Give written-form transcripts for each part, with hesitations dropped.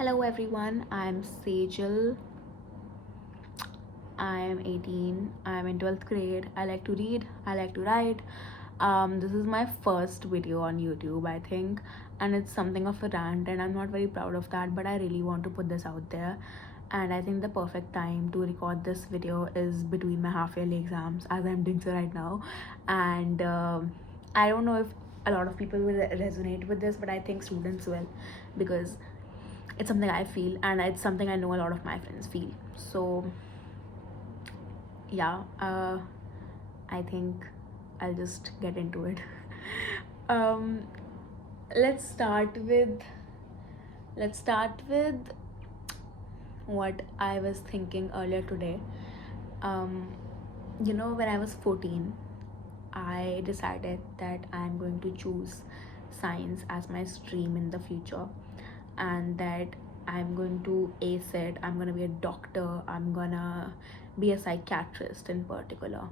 Hello everyone, I'm Sejal. I'm 18. I'm in 12th grade. I like to read, I like to write. This is my first video on YouTube, I think, and it's something of a rant, and I'm not very proud of that, but I really want to put this out there. And I think the perfect time to record this video is between my half yearly exams, as I'm doing so right now. And I don't know if a lot of people will resonate with this, but I think students will, because it's something I feel, and it's something I know a lot of my friends feel. So yeah, I think I'll just get into it. um, let's start with let's start with what I was thinking earlier today. Um, when I was 14, I decided that I'm going to choose science as my stream in the future, and that I'm going to ace it. I'm gonna be a doctor, I'm gonna be a psychiatrist in particular.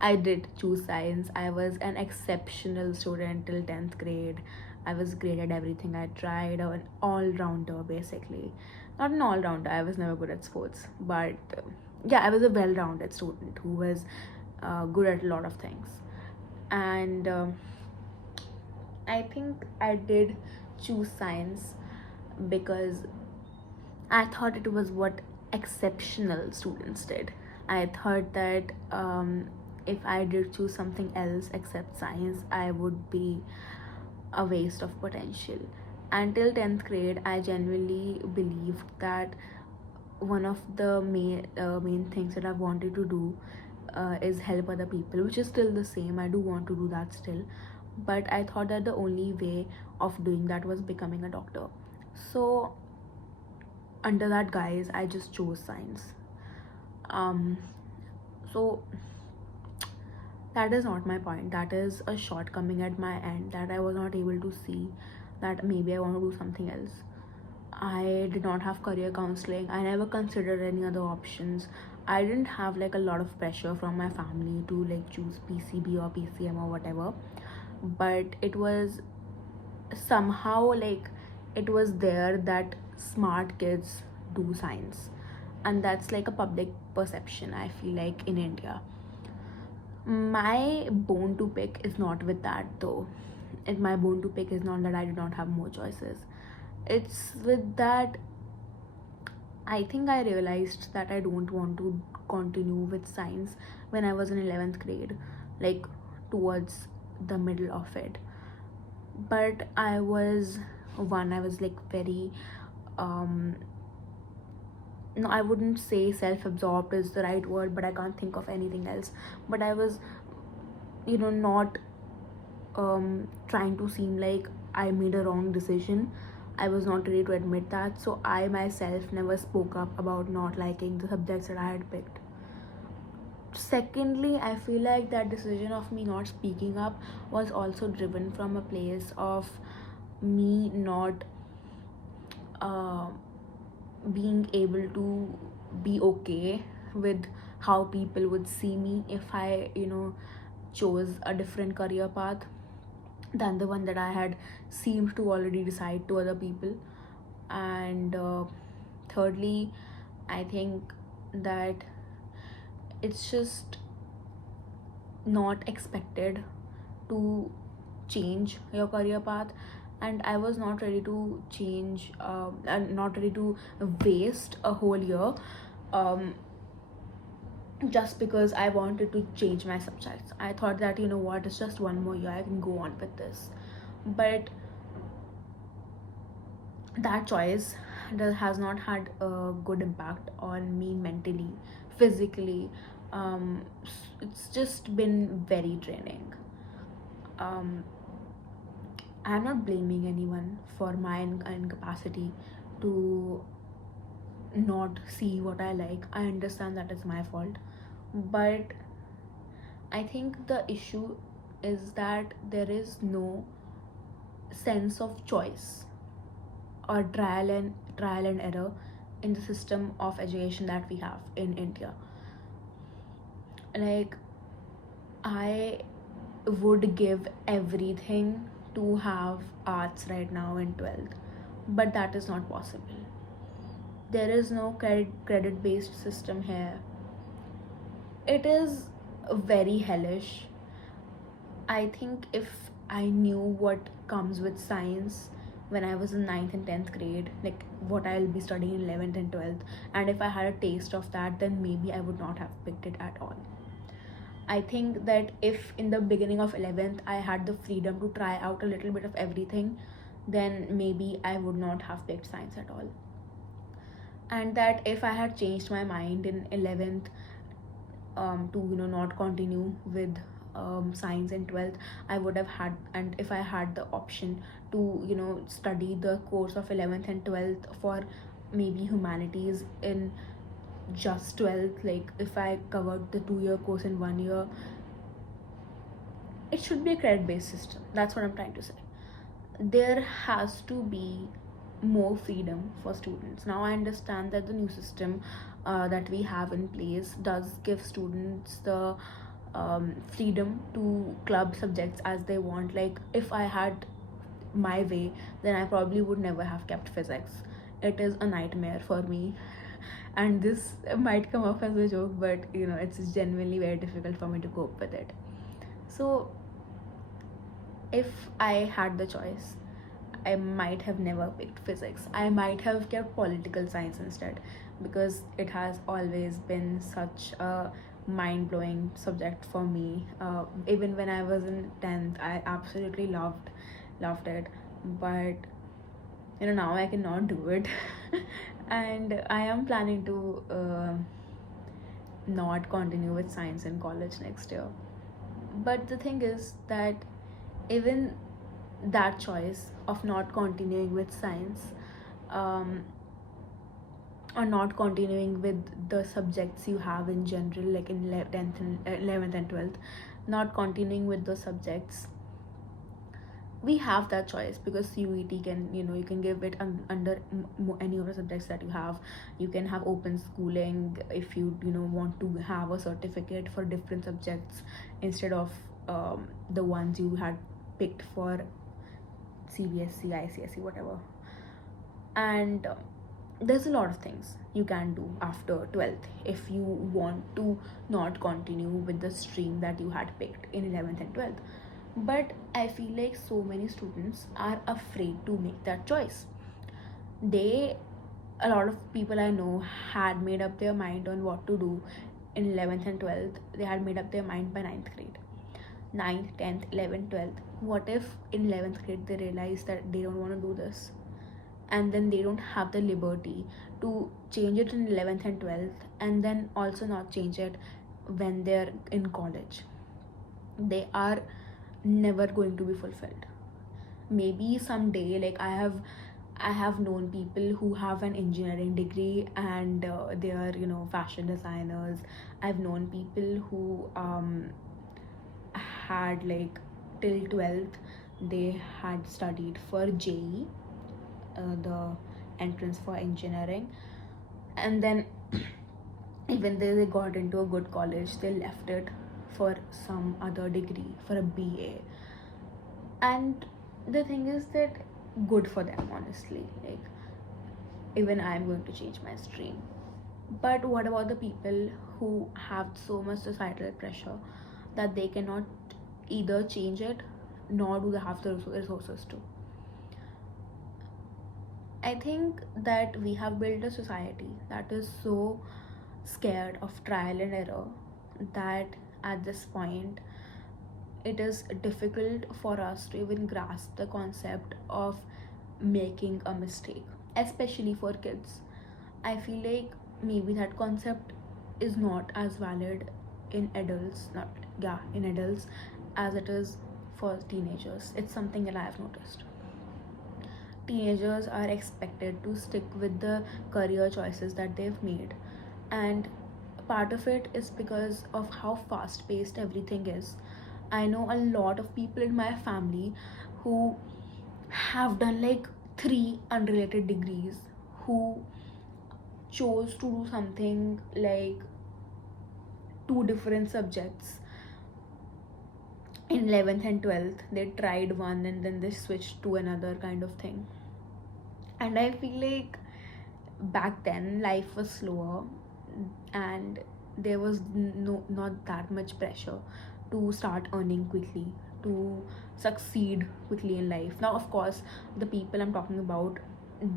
I did choose science. I was an exceptional student till 10th grade. I was great at everything I tried, an all rounder basically. Not an all rounder, I was never good at sports, but yeah, I was a well rounded student who was good at a lot of things. And I think I did choose science because I thought it was what exceptional students did. I thought that if I did choose something else except science, I would be a waste of potential. Until 10th grade, I genuinely believed that one of the main things that I wanted to do is help other people, which is still the same. I do want to do that still, but I thought that the only way of doing that was becoming a doctor. So under that guise, I just chose science. um so that is not my point. That is a shortcoming at my end, that I was not able to see that maybe I want to do something else. I did not have career counseling. I never considered any other options. I didn't have like a lot of pressure from my family to like choose PCB or PCM or whatever, but it was somehow like it was there that smart kids do science, and that's like a public perception, I feel like, in India. My bone to pick is not with that though. My bone to pick is not that I did not have more choices. It's with that I think I realized that I don't want to continue with science when I was in 11th grade, like towards the middle of it. But I was like very um no, I wouldn't say self-absorbed is the right word, but I can't think of anything else. But I was, not trying to seem like I made a wrong decision. I was not ready to admit that, so I myself never spoke up about not liking the subjects that I had picked. Secondly, I feel like that decision of me not speaking up was also driven from a place of me not uh, being able to be okay with how people would see me if I, chose a different career path than the one that I had seemed to already decide to other people. And thirdly, I think that it's just not expected to change your career path, and I was not ready to change and not ready to waste a whole year um, just because I wanted to change my subjects. I thought that, you know what, it's just one more year, I can go on with this. But that choice has not had a good impact on me mentally, physically. It's just been very draining. um, I'm not blaming anyone for my incapacity to not see what I like. I understand that it's my fault, but I think the issue is that there is no sense of choice or trial and error in the system of education that we have in India. Like, I would give everything to have arts right now in 12th, but that is not possible. There is no credit based system here. It is very hellish. I think if I knew what comes with science when I was in ninth and 10th grade, like what I'll be studying in 11th and 12th, and if I had a taste of that, then maybe I would not have picked it at all. I think that if in the beginning of 11th I had the freedom to try out a little bit of everything, then maybe I would not have picked science at all. And that if I had changed my mind in 11th, to not continue with science in 12th, I would have had, and if I had the option to study the course of 11th and 12th for maybe humanities in just 12th, like if I covered the 2 year course in 1 year, it should be a credit based system. That's what I'm trying to say. There has to be more freedom for students. Now I understand that the new system that we have in place does give students the freedom to club subjects as they want. Like if I had my way, then I probably would never have kept physics. It is a nightmare for me. And this might come off as a joke, but it's genuinely very difficult for me to cope with it. So if I had the choice, I might have never picked physics. I might have kept political science instead, because it has always been such a mind-blowing subject for me. Even when I was in 10th, I absolutely loved it. But now I cannot do it. And I am planning to not continue with science in college next year. But the thing is that even that choice of not continuing with science, um, or not continuing with the subjects you have in general, like in 10th and 11th and 12th, not continuing with those subjects, we have that choice because UET can, you can give it under any of the subjects that you have. You can have open schooling if you want to have a certificate for different subjects instead of the ones you had picked for CBSE, ICSE, whatever. And there's a lot of things you can do after 12th if you want to not continue with the stream that you had picked in 11th and 12th. But I feel like so many students are afraid to make that choice. A lot of people I know had made up their mind on what to do in 11th and 12th. They had made up their mind by 9th grade. 9th, 10th, 11th, 12th. What if in 11th grade they realize that they don't want to do this? And then they don't have the liberty to change it in 11th and 12th, and then also not change it when they're in college. They are never going to be fulfilled. Maybe someday, like I have known people who have an engineering degree and they are fashion designers. I've known people who had like till 12th they had studied for JE, the entrance for engineering, and then even though they got into a good college, they left it for some other degree, for a BA. And the thing is that good for them, honestly. Like even I'm going to change my stream. But what about the people who have so much societal pressure that they cannot either change it nor do they have the resources to? I think that we have built a society that is so scared of trial and error that at this point it is difficult for us to even grasp the concept of making a mistake, especially for kids. I feel like maybe that concept is not as valid in adults, not yeah, in adults as it is for teenagers. It's something that I have noticed. Teenagers are expected to stick with the career choices that they've made, and part of it is because of how fast paced everything is. I know a lot of people in my family who have done like 3 unrelated degrees, who chose to do something like 2 different subjects in 11th and 12th. They tried one and then they switched to another kind of thing. And I feel like back then life was slower, and there was not that much pressure to start earning quickly, to succeed quickly in life. Now of course, the people I'm talking about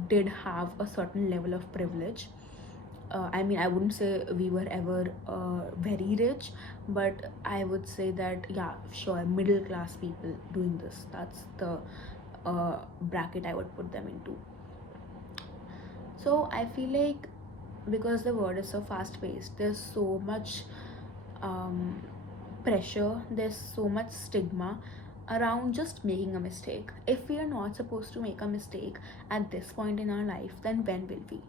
did have a certain level of privilege. I mean, I wouldn't say we were ever very rich, but I would say that, yeah, sure, middle class people doing this, that's the bracket I would put them into. So I feel like, because the world is so fast paced, there's so much um, pressure, there's so much stigma around just making a mistake. If we are not supposed to make a mistake at this point in our life, then when will we?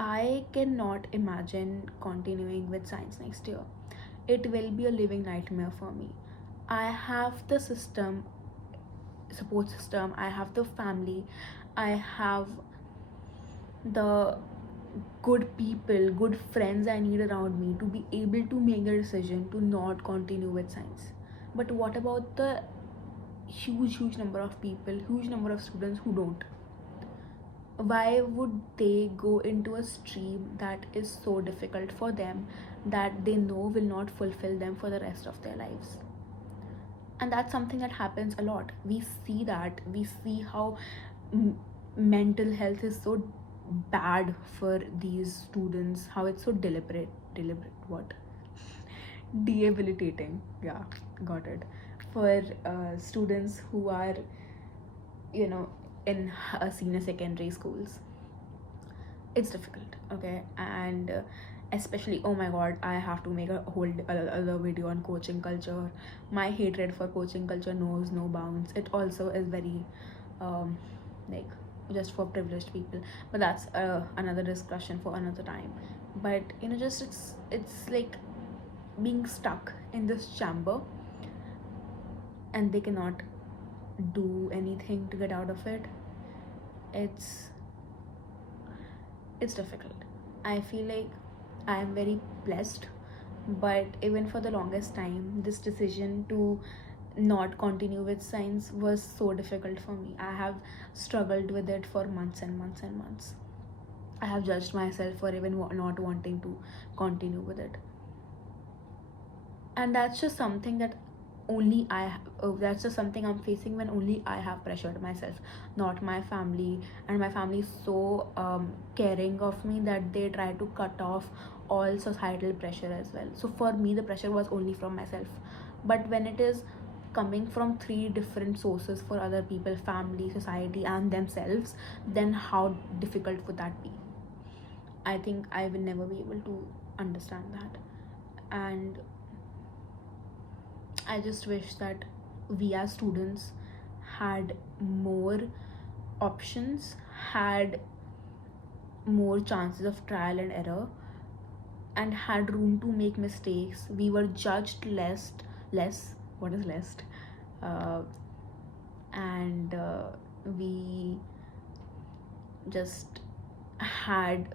I cannot imagine continuing with science next year. It will be a living nightmare for me. I have the support system, I have the family, I have the good people, good friends I need around me to be able to make the decision to not continue with science. But what about the huge number of people, huge number of students who don't? Why would they go into a stream that is so difficult for them, that they know will not fulfill them for the rest of their lives? And that's something that happens a lot. We see that, we see how mental health is so bad for these students, how it's so deliberate what debilitating, yeah, got it, for students who are, you know, in senior secondary schools. It's difficult, okay? And especially, oh my god, I have to make a whole other video on coaching culture. My hatred for coaching culture knows no bounds. It also is very um like just for privileged people, but that's another discussion for another time. But you know, just it's like being stuck in this chamber, and they cannot do anything to get out of it. it's it's difficult. I feel like I am very blessed, but even for the longest time, this decision to not continue with science was so difficult for me. I have struggled with it for months and months and months. I have judged myself for even not wanting to continue with it. And that's just something that only that's just something I'm facing when only I have pressured myself, not my family. And my family is so caring of me that they try to cut off all societal pressure as well. So for me, the pressure was only from myself. But when it is coming from three different sources for other people, family, society, and themselves, then how difficult would that be? I think I will never be able to understand that. And I just wish that we as students had more options, had more chances of trial and error, and had room to make mistakes. We were judged less. What is less? Uh, and we just had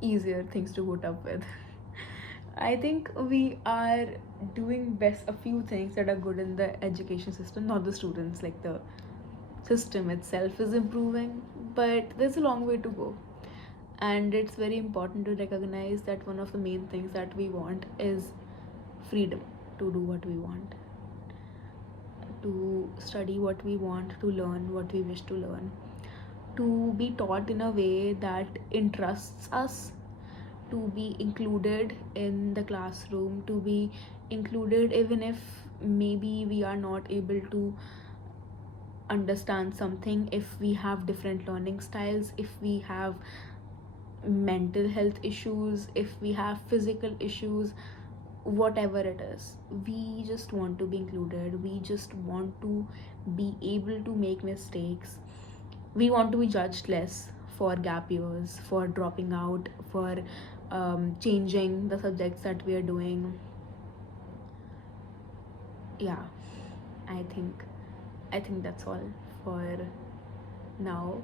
easier things to put up with. I think we are doing best a few things that are good in the education system, not the students. Like, the system itself is improving, but there's a long way to go. And it's very important to recognize that one of the main things that we want is freedom to do what we want, to study what we want, to learn what we wish to learn, to be taught in a way that entrusts us, to be included in the classroom, to be included even if maybe we are not able to understand something, if we have different learning styles, if we have mental health issues, if we have physical issues, whatever it is. We just want to be included. We just want to be able to make mistakes. We want to be judged less for gap years, for dropping out, for changing the subjects that we are doing. Yeah, I think that's all for now.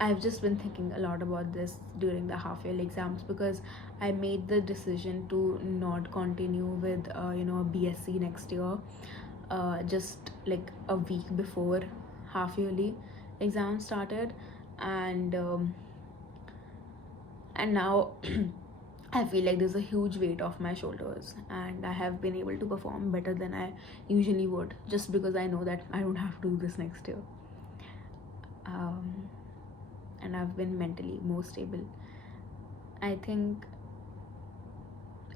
I've just been thinking a lot about this during the half yearly exams, because I made the decision to not continue with a BSc next year. just like a week before half yearly exam started. And now I feel like there's a huge weight off my shoulders, and I have been able to perform better than I usually would, just because I know that I don't have to do this next year. um, and I've been mentally more stable. I think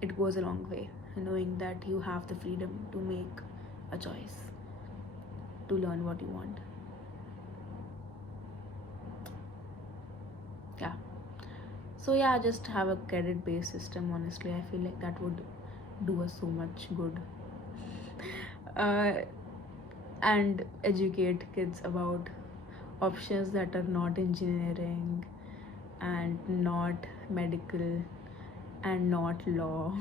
it goes a long way knowing that you have the freedom to make a choice, to learn what you want. Yeah. So yeah, just have a credit based system. Honestly, I feel like that would do us so much good. uh, and educate kids about options that are not engineering and not medical and not law.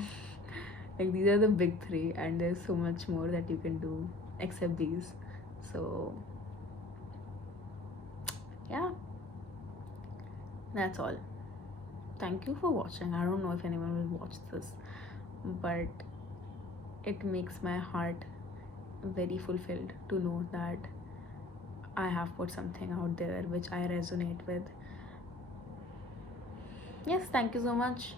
Like, these are the big three, and there's so much more that you can do except these. So yeah, that's all. Thank you for watching. I don't know if anyone will watch this, but it makes my heart very fulfilled to know that I have put something out there which I resonate with. Yes, thank you so much